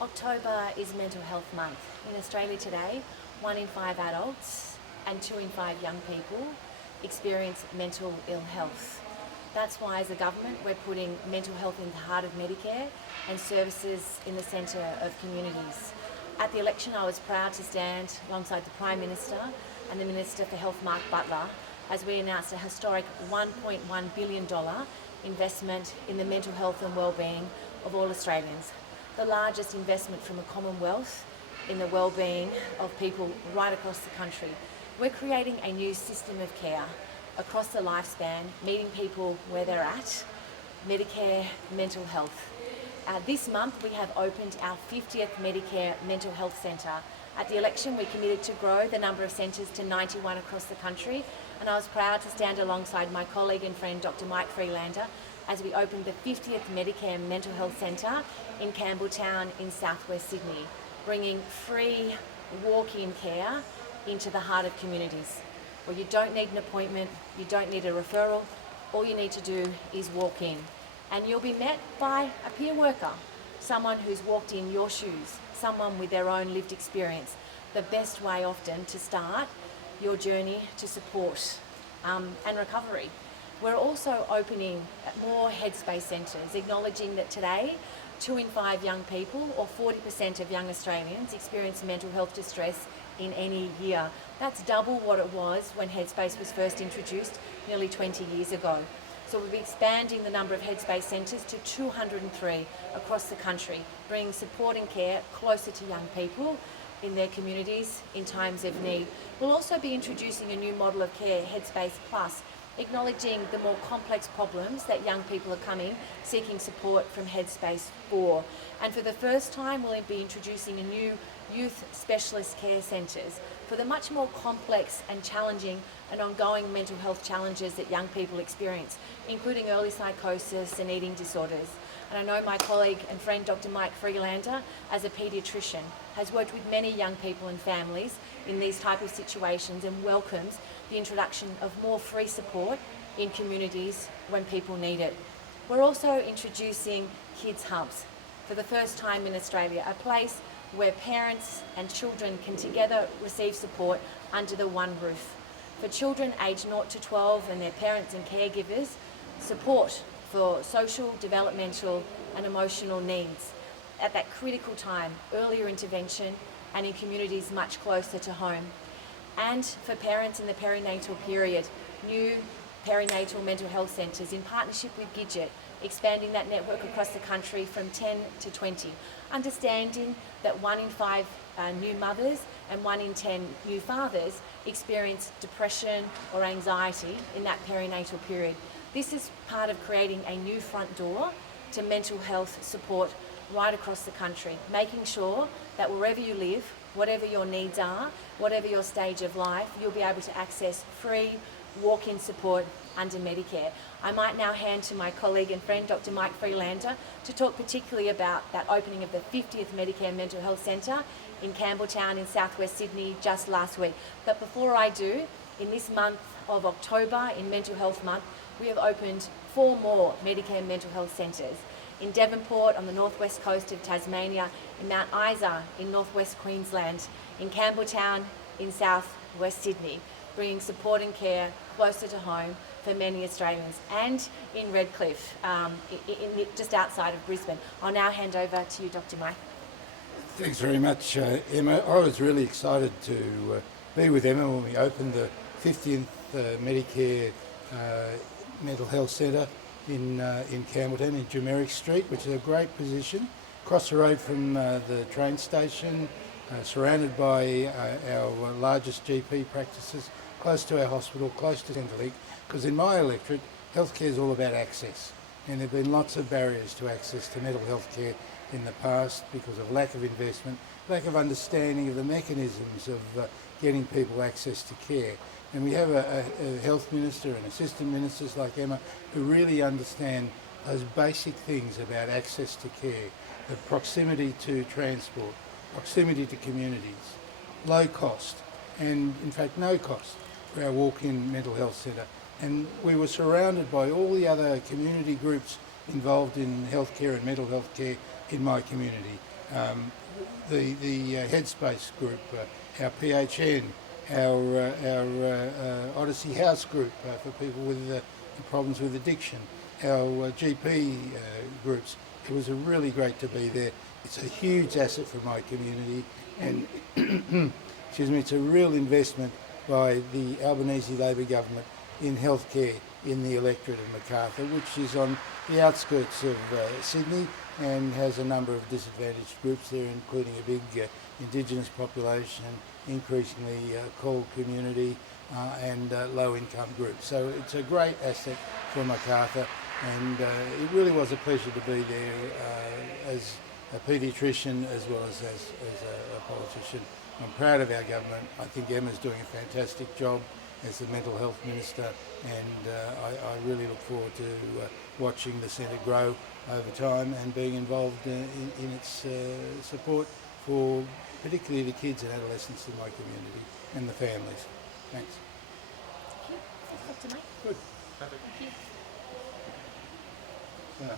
October is Mental Health Month. In Australia today, 1 in 5 adults and 2 in 5 young people experience mental ill health. That's why as a government we're putting mental health in the heart of Medicare and services in the centre of communities. At the election I was proud to stand alongside the Prime Minister and the Minister for Health, Mark Butler, as we announced a historic $1.1 billion investment in the mental health and wellbeing of all Australians. The largest investment from a Commonwealth in the wellbeing of people right across the country. We're creating a new system of care across the lifespan, meeting people where they're at, Medicare mental health. This month we have opened our 50th Medicare Mental Health Centre. At the election we committed to grow the number of centres to 91 across the country, and I was proud to stand alongside my colleague and friend Dr Mike Freelander as we opened the 50th Medicare Mental Health Centre in Campbelltown in southwest Sydney, bringing free walk-in care into the heart of communities, where you don't need an appointment, you don't need a referral, all you need to do is walk in. And you'll be met by a peer worker, someone who's walked in your shoes, someone with their own lived experience. The best way often to start your journey to support and recovery. We're also opening more Headspace centres, acknowledging that today 2 in 5 young people, or 40% of young Australians, experience mental health distress in any year. That's double what it was when Headspace was first introduced nearly 20 years ago. So we'll be expanding the number of Headspace centres to 203 across the country, bringing support and care closer to young people in their communities in times of need. We'll also be introducing a new model of care, Headspace Plus, acknowledging the more complex problems that young people are coming seeking support from Headspace for. And for the first time we'll be introducing a new youth specialist care centres for the much more complex and challenging and ongoing mental health challenges that young people experience, including early psychosis and eating disorders. And I know my colleague and friend Dr Mike Freelander, as a paediatrician, has worked with many young people and families in these type of situations and welcomes the introduction of more free support in communities when people need it. We're also introducing Kids Hubs for the first time in Australia, a place where parents and children can together receive support under the one roof. For children aged 0 to 12 and their parents and caregivers, support for social, developmental and emotional needs at that critical time, earlier intervention and in communities much closer to home. And for parents in the perinatal period, new perinatal mental health centres in partnership with Gidget, expanding that network across the country from 10 to 20, understanding that 1 in 5 new mothers and 1 in 10 new fathers experience depression or anxiety in that perinatal period. This is part of creating a new front door to mental health support right across the country, making sure that wherever you live, whatever your needs are, whatever your stage of life, you'll be able to access free walk-in support under Medicare. I might now hand to my colleague and friend Dr Mike Freelander to talk particularly about that opening of the 50th Medicare Mental Health Centre in Campbelltown in southwest Sydney just last week. But before I do, in this month of October, in Mental Health Month, we have opened 4 more Medicare Mental Health Centres in Devonport on the northwest coast of Tasmania, in Mount Isa in northwest Queensland, in Campbelltown in southwest Sydney, bringing support and care closer to home for many Australians, and in Redcliffe, just outside of Brisbane. I'll now hand over to you, Dr Mike. Thanks very much, Emma. I was really excited to be with Emma when we opened the 50th Medicare Mental Health Centre in Campbelltown, in Jumerick Street, which is a great position, across the road from the train station, surrounded by our largest GP practices, close to our hospital, close to Centrelink, because in my electorate, healthcare is all about access. And there have been lots of barriers to access to mental health care in the past because of lack of investment, lack of understanding of the mechanisms of getting people access to care. And we have a health minister and assistant ministers like Emma who really understand those basic things about access to care, the proximity to transport, proximity to communities, low cost, and in fact no cost for our walk-in mental health centre. And we were surrounded by all the other community groups involved in healthcare and mental health care in my community. the Headspace group, our PHN, our Odyssey House group for people with problems with addiction, our GP groups. It was really great to be there. It's a huge asset for my community, and excuse me, it's a real investment by the Albanese Labor government in healthcare in the electorate of Macarthur, which is on the outskirts of Sydney and has a number of disadvantaged groups there, including a big Indigenous population, increasingly Call community and low-income groups. So it's a great asset for Macarthur, and it really was a pleasure to be there as a paediatrician as well as a politician. I'm proud of our government. I think Emma's doing a fantastic job as the Mental Health Minister, and I really look forward to watching the centre grow over time and being involved in its support for particularly the kids and adolescents in my community and the families. Thanks. Thank you. Thanks, Dr. Mike. Good. Perfect. Thank you. So,